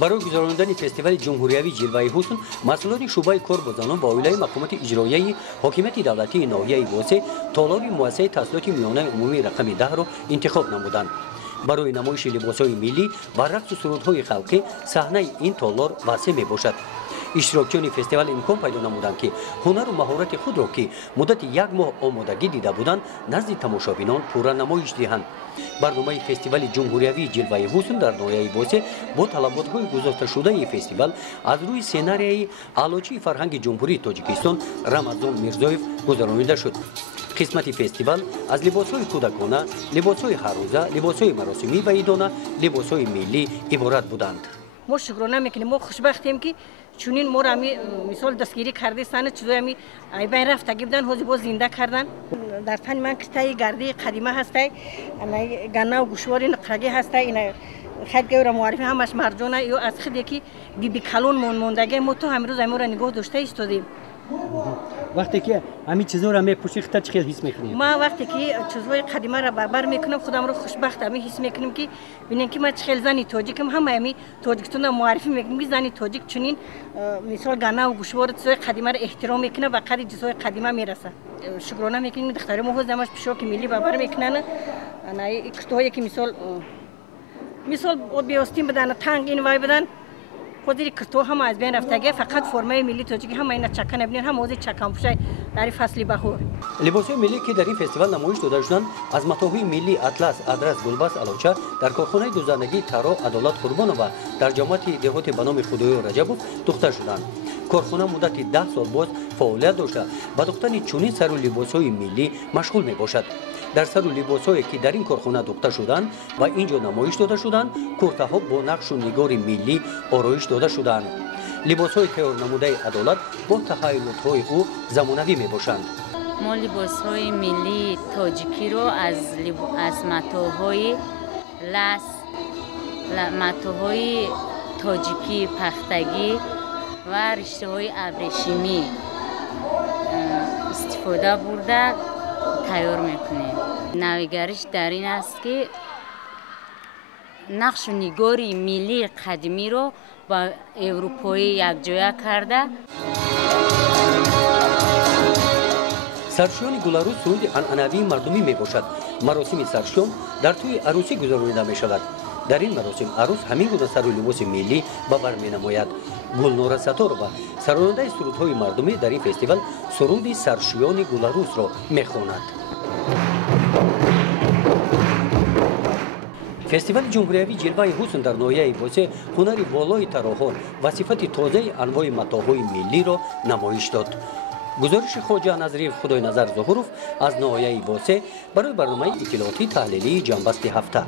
برای گذراندن فستیوال جمهوریوی جلوه حسن مسئولان شعبه کار با زنان و اولای مقامات اجرایی حاکمیت دولتی ناحیه واسه تالار مؤسسه تحصیلات میانه عمومی رقم 10 را انتخاب نمودند. برای نمایش لباسهای ملی و رقص و سرودهای خلقی صحنه این تالار واسع می باشد. اشتراکچیان فستیوال امکان پیدا نمودند که هنر و مهارت خود را که مدت یک ماه آمادگی دیده بودند نزد تماشابینان پورا نمایش دهند. برنامه فستیوال جمهوریوی جلوه حسن در ناحیه واسه با طلبات‌های گذاشته شده فستیوال از روی سناریوی علوچی فرهنگ جمهوری تاجیکستان رمضان میرزایف گذرانیده شد. قسمت فستیوال از لباس‌های کودکانه، لباس‌های هر روزه، لباس‌های مراسمی و عیدانه، لباس‌های ملی عبارت بودند. ما شکرانه میکنیم، ما خوشبختیم که چونین ما را مثال دستگیری کرده سن چیزای همی بین رفتگی بودن حوزی باز زنده کردن. در تن من کتای گردی قدیمه هسته، گنه و گوشواری نقرگی هسته، این خیلی گور معرفی همش مرجانه یا از خودی که بی کلون موندگی ما تو همین روز ما را نگاه داشته ایستادیم. وقتی که همین چیزا رو میپوشی خودت چه حس میکنی؟ ما وقتی که چیزهای قدیمه را بر میکنم خودم رو خوشبخت حس میکنم که ببینین که من چه زنی تاجیکم همه تاجیکستان معرفی میکنم که زنی تاجیک چنین مثال گنه و گوشوار چیزهای قدیمه را احترام میکنه و قدر چیزهای قدیمه میرسه. شکرانه میکنیم دختر ما خودمش پیشاک ملی بر میکنن. انا کتایی که مثال بیاستیم بدن تنگ این وای بدن خودی کتو هم از بین رفتگی فقط فرمای ملی تاجیکی هم اینا چکن ببینین هم موزه چکن پوشای در فصل بهار. لباسهای ملی که در این فستیوال نمایش داده شدند از متاحف ملی اطلس، ادرس، گلباس، علوچه در کارخانه دوزندگی ترا عدالت قربانو و در جامعه دهات به نام خدایو رجبوف دختر شدند. کارخانه مدت 10 سال باز فعالیت داشته و دختن چنین سر و لباسهای ملی مشغول می باشد. در سر و لباسهایی که در این کارخانه دخته شدند و اینجا نمایش داده شدند کرته‌ها با نقش و نگار ملی آرایش داده شدند. لباسهای تیار نموده عدالت با تخیلات‌های او زمانوی می باشند. ما لباسهای ملی تاجیکی رو از متاحهای لس، متاحهای تاجیکی پختگی و رشته‌های ابریشمی استفاده برده تیار میکنیم. نویگرش در این است که نقش و نگاری ملی قدیمی رو با اروپایی یکجا کرده. سرشیان گلارو سرود عنعنوی مردمی می باشد. مراسم سرشیان در توی عروسی گذرانیده می شود. در این مراسم عروس همین گونه سر و لباس ملی به بر می نماید. گلنار ستار و سراننده سرودهای مردمی در این فستیوال سرود سرشیان گلاروس را می خواند. فستیوال جمهوریوی جلوه حسن در ناحیه واسه هنر بالای تراحال و صفت تازه انواع متاحهای ملی را نمایش داد. گزارش خواجه نظری خدای نظر ظهوروف از ناحیه واسه برای برنامه اطلاعاتی تحلیلی جنبست هفته.